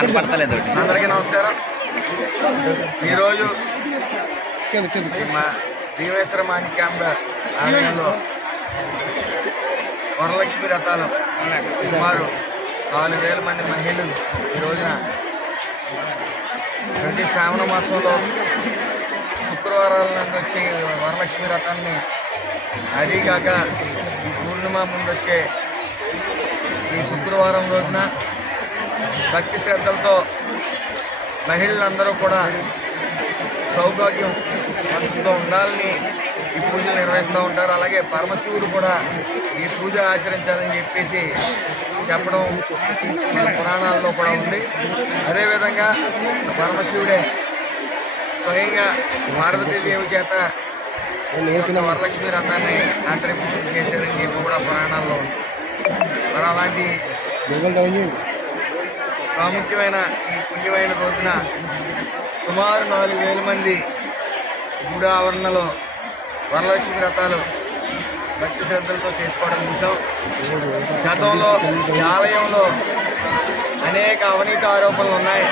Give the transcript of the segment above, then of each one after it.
అందరికీ నమస్కారం. ఈరోజు మా భీమేశ్వర మాణిక్యాంబ ఆలయంలో వరలక్ష్మి రథాలు సుమారు 4,000 మంది మహిళలు ఈ రోజున ప్రతి శ్రావణ మాసంలో శుక్రవారాల నుండి వచ్చే వరలక్ష్మి రథాన్ని అదీగాక ఈ పూర్ణిమ ముందు వచ్చే ఈ శుక్రవారం రోజున భక్తి శ్రద్ధలతో మహిళలందరూ కూడా సౌభాగ్యంతో ఉండాలని ఈ పూజలు నిర్వహిస్తూ ఉంటారు. అలాగే పరమశివుడు కూడా ఈ పూజ ఆచరించాలని చెప్పేసి చెప్పడం మన పురాణాల్లో కూడా ఉంది. అదేవిధంగా పరమశివుడే స్వయంగా పార్వతీదేవి చేత వరలక్ష్మి రథాన్ని ఆచరించేశారని చెప్పి కూడా పురాణాల్లో ఉంది. మరి అలాంటి ప్రాముఖ్యమైన ఈ పుణ్యమైన రోజున సుమారు 4,000 మంది గుడి ఆవరణలో వరలక్ష్మి వ్రతాలు భక్తి శ్రద్ధలతో చేసుకోవడం చూసాం. గతంలో ఈ ఆలయంలో అనేక అవినీతి ఆరోపణలు ఉన్నాయి.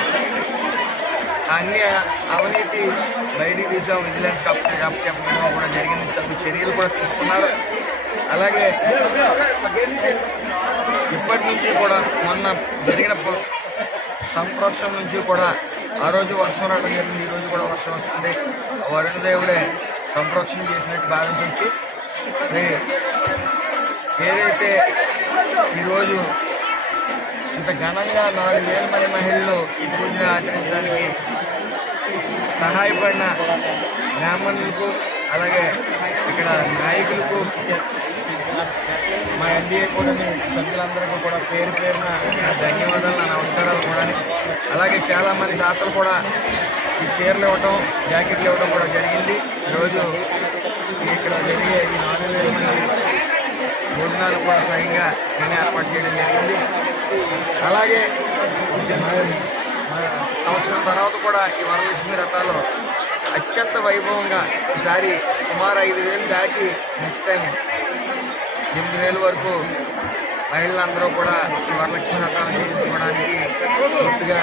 అన్ని అవినీతి బయటికి తీసాం. విజిలెన్స్ చెప్పడం కూడా జరిగింది. చర్యలు కూడా తీసుకున్నారు. అలాగే ఇప్పటి నుంచి కూడా మొన్న జరిగిన సంప్రోక్షణ నుంచి కూడా ఆ రోజు వర్షం రావడం జరిగింది. ఈరోజు కూడా వర్షం వస్తుంది. వరుణదేవుడే సంప్రోక్షణ చేసినట్టు భావించవచ్చు. ఏదైతే ఈరోజు ఇంత ఘనంగా 4,000 మంది మహిళలు ఈ పూజను ఆచరించడానికి సహాయపడిన బ్రాహ్మణులకు అలాగే ఇక్కడ నాయకులకు మా ఎన్డీఏ కూడా సభ్యులందరికీ కూడా పేరు పేరున ధన్యవాదాలు, నా నమస్కారాలు కూడా. అలాగే చాలామంది దాతలు కూడా ఈ చీరలు ఇవ్వటం, జాకెట్లు ఇవ్వడం కూడా జరిగింది. ఈరోజు ఇక్కడ జరిగే ఈ 4,000 మంది భోజనాలు కూడా స్వయంగా నేను ఏర్పాటు చేయడం జరిగింది. అలాగే సంవత్సరం తర్వాత కూడా ఈ వరలక్ష్మి రథాలు అత్యంత వైభవంగా ఈసారి సుమారు 5,000 దాటి నెక్స్ట్ టైం 8,000 వరకు మహిళలందరూ కూడా ఈ వరలక్ష్మి రథాలు చేయించుకోవడానికి పూర్తిగా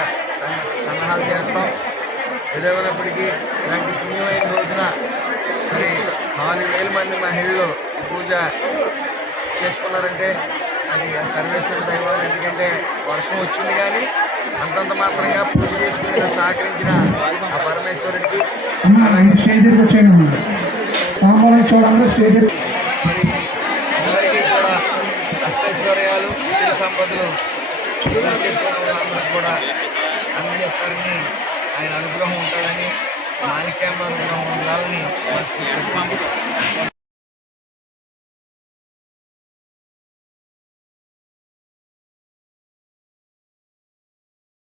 సన్నాహాలు చేస్తాం. ఏదేమైనప్పటికీ ఇలాంటి పుణ్యమైన రోజున మరి 4,000 మంది మహిళలు పూజ చేసుకున్నారంటే అది సర్వేశ్వర దైవం. ఎందుకంటే వర్షం వచ్చింది కానీ అంతంత మాత్రంగా పూజ చేసుకుని సహకరించిన ఆ పరమేశ్వరుడికి అలాగే అందరికీ కూడా అష్టైశ్వర్యాలు, శ్రీ సంపదలు చేసుకున్న వాళ్ళందరికీ కూడా అన్ని ఒక్కరిని ఆయన అనుగ్రహం ఉంటుందని, మాణిక్యాంబ అనుగ్రహం ఉండాలని చెప్తాము.